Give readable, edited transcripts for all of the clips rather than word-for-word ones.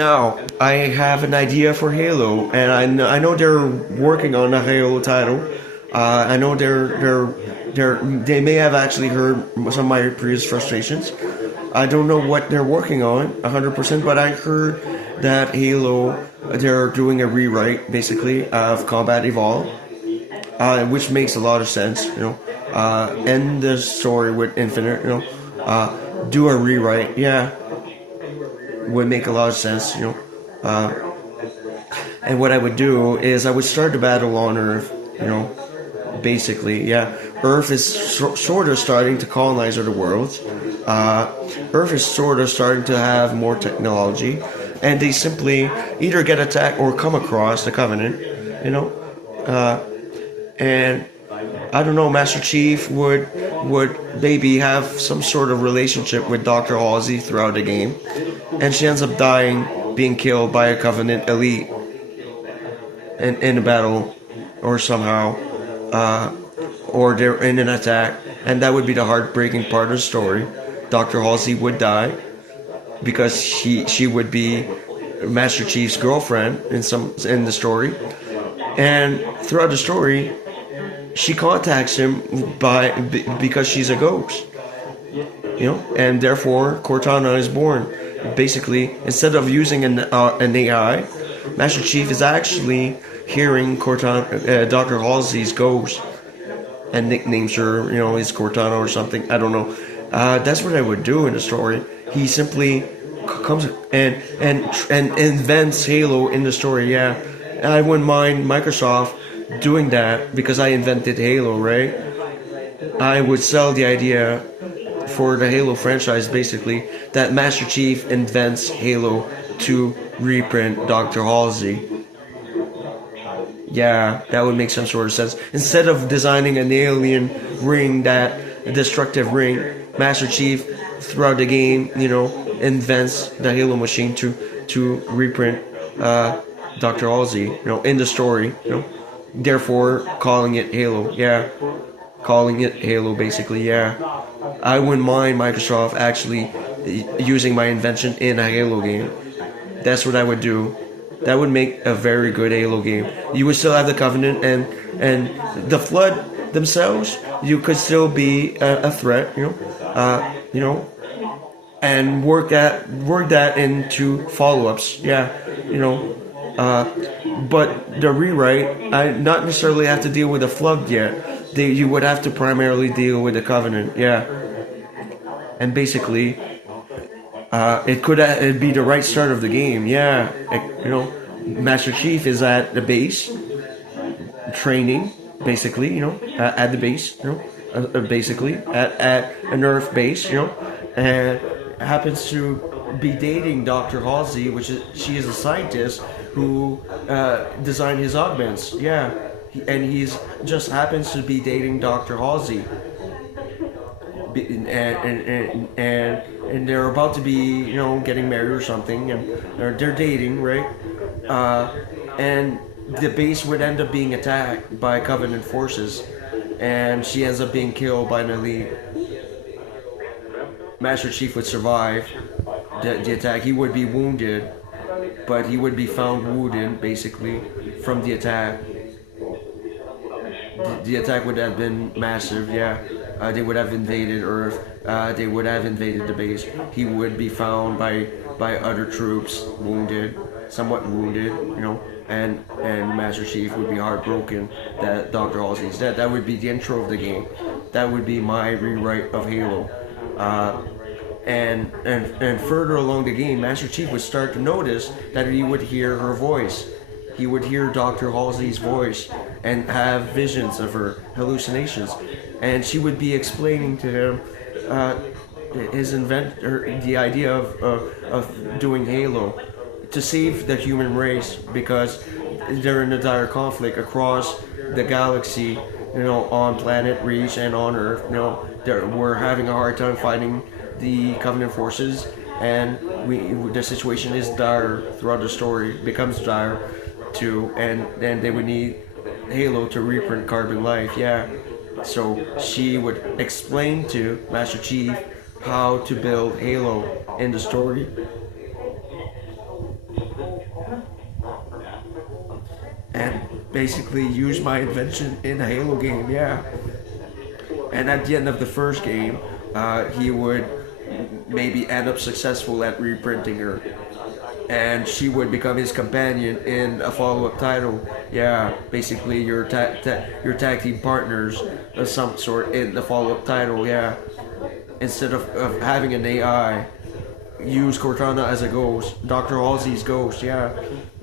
Now, I have an idea for Halo, and I know they're working on a Halo title. I know they may have actually heard some of my previous frustrations. I don't know what they're working on 100%, but I heard that Halo they're doing a rewrite basically of Combat Evolved, which makes a lot of sense. End the story with Infinite. Do a rewrite. Yeah, would make a lot of sense. And what I would do is I would start the battle on Earth, basically, yeah. Earth is sort of starting to colonize other worlds. Earth is sort of starting to have more technology, and they simply either get attacked or come across the Covenant, you know. And I don't know, Master Chief would maybe have some sort of relationship with Dr. Halsey throughout the game, and she ends up dying, being killed by a Covenant elite in a battle, or somehow, or they're in an attack, and that would be the heartbreaking part of the story. Dr. Halsey would die because she would be Master Chief's girlfriend in the story, and throughout the story, she contacts him because she's a ghost, and therefore Cortana is born. Basically, instead of using an AI, Master Chief is actually hearing Dr. Halsey's ghost and nicknames her, is Cortana or something. I don't know. That's what I would do in the story. He simply comes and invents Halo in the story. Yeah, I wouldn't mind Microsoft doing that because I invented Halo, right? I would sell the idea for the Halo franchise basically that Master Chief invents Halo to reprint Dr. Halsey. Yeah, that would make some sort of sense. Instead of designing an alien ring, that destructive ring, Master Chief throughout the game, invents the Halo machine to reprint Dr. Halsey, in the story, therefore calling it Halo. Yeah, calling it Halo basically. Yeah, I wouldn't mind Microsoft actually using my invention in a Halo game. That's what I would do. That would make a very good Halo game. You would still have the Covenant and the Flood themselves. You could still be a threat, and work that into follow-ups. Yeah, but the rewrite, I not necessarily have to deal with the Flood yet. You would have to primarily deal with the Covenant. Yeah, and basically, it'd be the right start of the game. Yeah, Master Chief is at the base, training, basically, at the base, basically at an Earth base, and happens to be dating Dr. Halsey, she is a scientist who designed his augments. Yeah, and he's just happens to be dating Dr. Halsey, and they're about to be getting married or something, and they're dating, right? And the base would end up being attacked by Covenant forces, and she ends up being killed by an elite. Master Chief would survive the attack. He would be wounded, but he would be found wounded basically from the attack. The attack would have been massive. Yeah, they would have invaded Earth. They would have invaded the base. He would be found by other troops, wounded, somewhat wounded, and Master Chief would be heartbroken that Dr. Halsey is dead. That would be the intro of the game. That would be my rewrite of Halo. And further along the game, Master Chief would start to notice that he would hear her voice. He would hear Dr. Halsey's voice and have visions of her, hallucinations, and she would be explaining to him the idea of doing Halo to save the human race because they're in a dire conflict across the galaxy, on planet Reach and on Earth. We're having a hard time fighting the Covenant forces, and the situation is dire throughout the story. It becomes dire too, and then they would need Halo to reprint Carbon Life. Yeah, so she would explain to Master Chief how to build Halo in the story. basically use my invention in a Halo game. Yeah, and at the end of the first game, he would maybe end up successful at reprinting her, and she would become his companion in a follow-up title. Yeah, basically your tag team partners of some sort in the follow-up title. Yeah, instead of having an AI use Cortana as a ghost, Dr. Halsey's ghost. Yeah,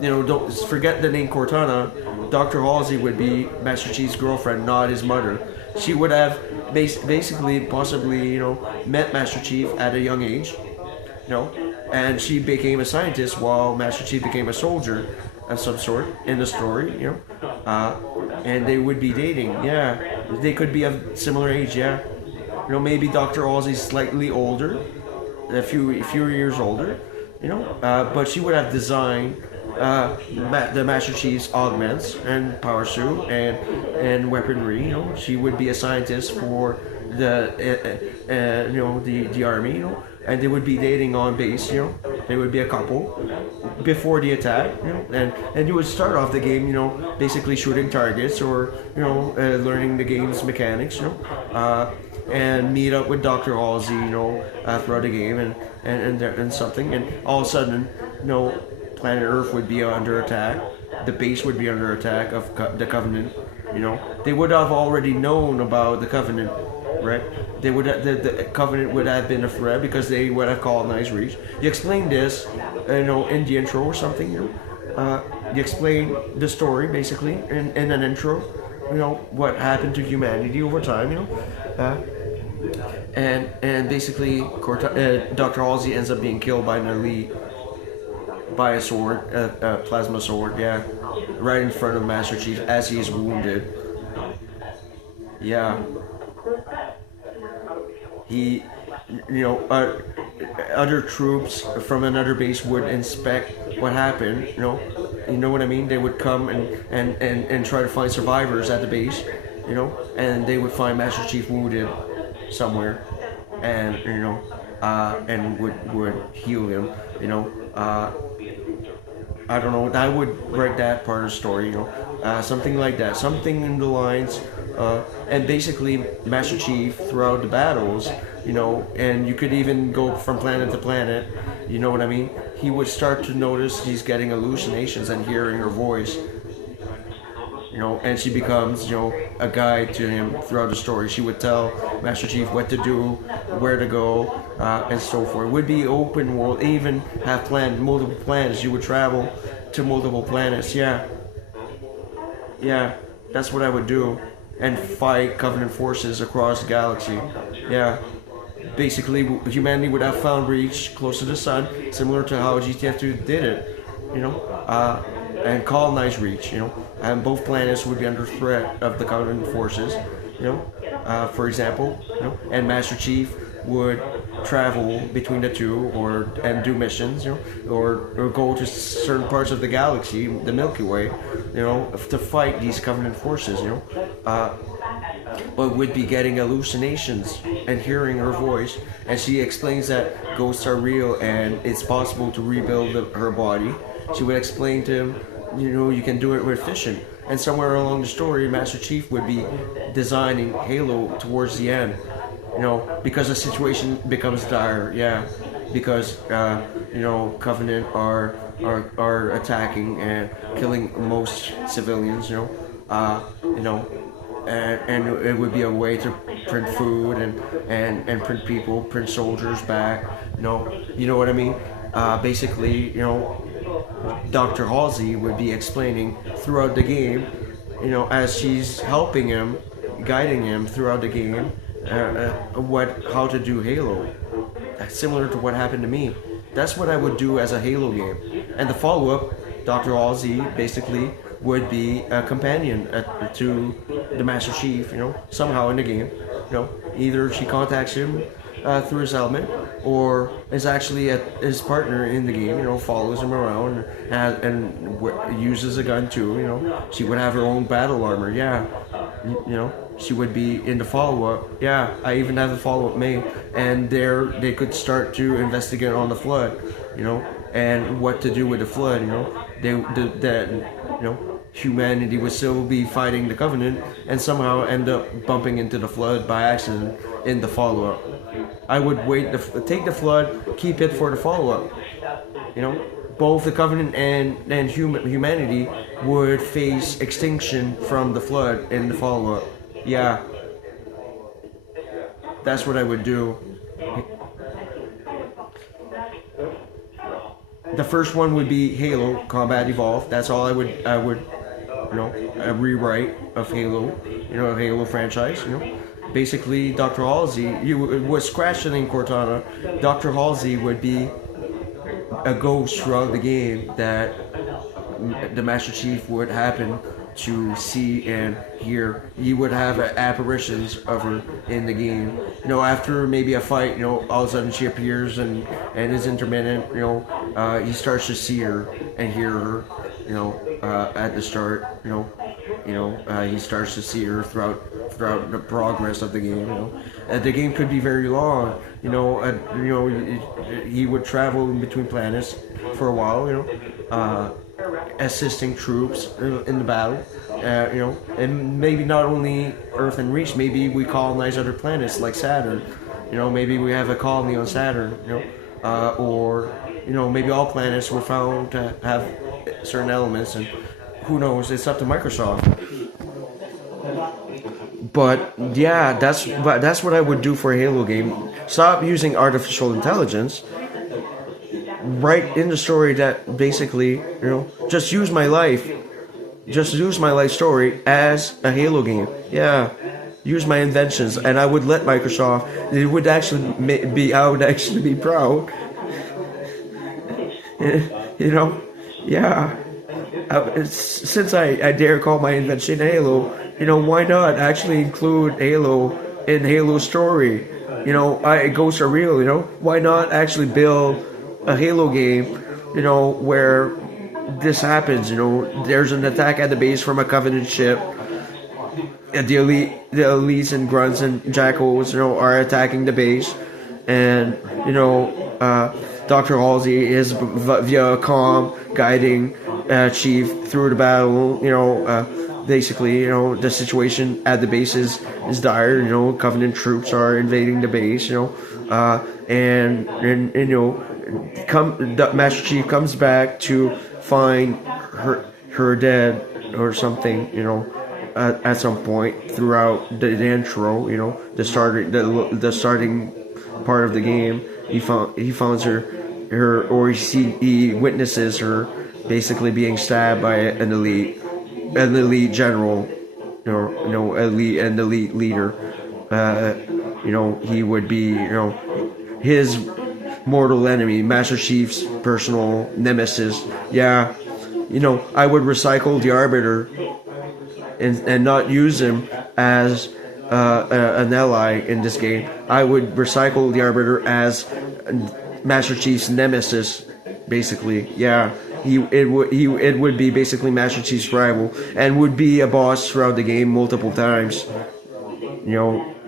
don't forget the name Cortana. Dr. Halsey would be Master Chief's girlfriend, not his mother. She would have basically possibly met Master Chief at a young age, and she became a scientist while Master Chief became a soldier of some sort in the story, and they would be dating. Yeah, they could be of similar age. Yeah, maybe Dr. Halsey's slightly older, a few years older, but she would have designed the Master Chief's augments and power suit and weaponry. She would be a scientist for the army. And they would be dating on base. They would be a couple before the attack. And you would start off the game. Basically shooting targets or learning the game's mechanics. And meet up with Dr. Halsey, throughout the game and something, and all of a sudden, planet Earth would be under attack. The base would be under attack of the Covenant. They would have already known about the Covenant, right? They would the Covenant would have been a threat because they would have colonized Reach. You explain this, in the intro or something. You explain the story basically in an intro. What happened to humanity over time. And basically, Dr. Halsey ends up being killed by an elite, by a sword, a plasma sword. Yeah, right in front of Master Chief as he is wounded. Yeah, he, other troops from another base would inspect what happened. You know what I mean? They would come and try to find survivors at the base. And they would find Master Chief wounded somewhere, and and would heal him. I don't know. I would write that part of the story. Something like that. Something in the lines. And basically, Master Chief throughout the battles, and you could even go from planet to planet. You know what I mean? He would start to notice he's getting hallucinations and hearing her voice. And she becomes, a guide to him throughout the story. She would tell Master Chief what to do, where to go, and so forth. It would be open world, even have multiple planets. You would travel to multiple planets. Yeah, that's what I would do, and fight Covenant forces across the galaxy. Yeah, basically humanity would have found Reach close to the sun, similar to how GTF2 did it. And colonize Reach, and both planets would be under threat of the Covenant forces, for example, and Master Chief would travel between the two and do missions, or go to certain parts of the galaxy, the Milky Way, to fight these Covenant forces, but would be getting hallucinations and hearing her voice, and she explains that ghosts are real and it's possible to rebuild her body. She would explain to him, you can do it with fission. And somewhere along the story, Master Chief would be designing Halo towards the end, because the situation becomes dire. Yeah, because Covenant are attacking and killing most civilians. And it would be a way to print food and print people, print soldiers back. You know what I mean? Basically, Dr. Halsey would be explaining throughout the game, as she's helping him, guiding him throughout the game, how to do Halo. Similar to what happened to me. That's what I would do as a Halo game. And the follow-up, Dr. Halsey basically would be a companion to the Master Chief, somehow in the game. Either she contacts him through his helmet, or is actually his partner in the game, follows him around and uses a gun too, She would have her own battle armor, yeah. She would be in the follow-up. Yeah, I even have the follow-up made, and there they could start to investigate on the flood, and what to do with the flood, humanity would still be fighting the Covenant and somehow end up bumping into the Flood by accident in the follow-up. I would take the Flood, keep it for the follow-up. You know, both the Covenant and humanity would face extinction from the Flood in the follow-up. Yeah, that's what I would do. The first one would be Halo Combat Evolved. That's all I would a rewrite of Halo, Halo franchise. Basically Dr. Halsey. You was questioning Cortana. Dr. Halsey would be a ghost throughout the game that the Master Chief would happen to see and hear. He would have apparitions of her in the game. After maybe a fight, all of a sudden she appears and is intermittent. He starts to see her and hear her. At the start. He starts to see her throughout the progress of the game. The game could be very long. He would travel in between planets for a while. Assisting troops in the battle, and maybe not only Earth and Reach, maybe we colonize other planets like Saturn, maybe we have a colony on Saturn, or maybe all planets were found to have certain elements, and who knows, it's up to Microsoft. But yeah, that's what I would do for a Halo game. Stop using artificial intelligence. Write in the story that basically, just use my life story as a Halo game. Yeah, use my inventions, and I would let Microsoft. It would actually be. I would actually be proud. Yeah. Since I dare call my invention Halo, why not actually include Halo in Halo's story? Ghosts are real. Why not actually build a Halo game, where this happens, there's an attack at the base from a Covenant ship, and the elites and grunts and jackals, are attacking the base, and, Dr. Halsey is via comm guiding Chief through the battle, basically, the situation at the base is dire, Covenant troops are invading the base, Master Chief comes back to find her dead or something, at some point throughout the intro, the starting part of the game. He finds her, or he witnesses her basically being stabbed by an elite general, elite leader. He would be, his mortal enemy, Master Chief's personal nemesis. Yeah, I would recycle the Arbiter and not use him as an ally in this game. I would recycle the Arbiter as Master Chief's nemesis, basically. Yeah, it would be basically Master Chief's rival and would be a boss throughout the game multiple times.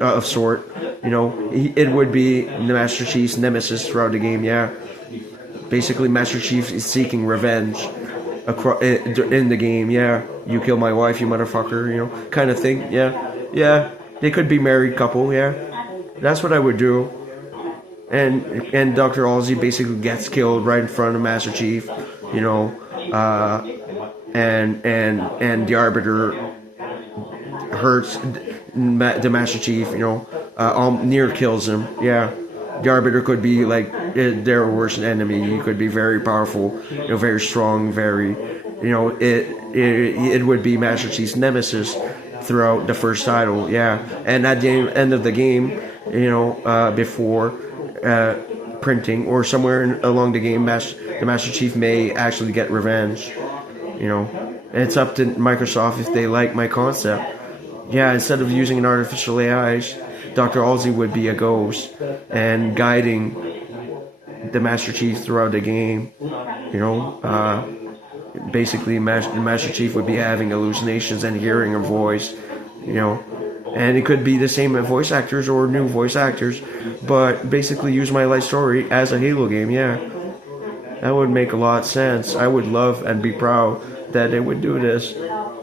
Of sort. It would be the Master Chief's nemesis throughout the game. Yeah, basically Master Chief is seeking revenge in the game. Yeah, you kill my wife, you motherfucker. Kind of thing. Yeah. They could be married couple. Yeah, that's what I would do. And Dr. Halsey basically gets killed right in front of Master Chief. And the Arbiter hurts the Master Chief, near kills him. Yeah, the Arbiter could be like their worst enemy. He could be very powerful, very strong, very, it would be Master Chief's nemesis throughout the first title. Yeah, and at the end of the game, before printing or somewhere along the game, the Master Chief may actually get revenge. It's up to Microsoft if they like my concept. Yeah, instead of using an artificial AI, Dr. Halsey would be a ghost and guiding the Master Chief throughout the game. Basically, the Master Chief would be having hallucinations and hearing a voice. And it could be the same voice actors or new voice actors, but basically use my life story as a Halo game. Yeah, that would make a lot of sense. I would love and be proud that they would do this.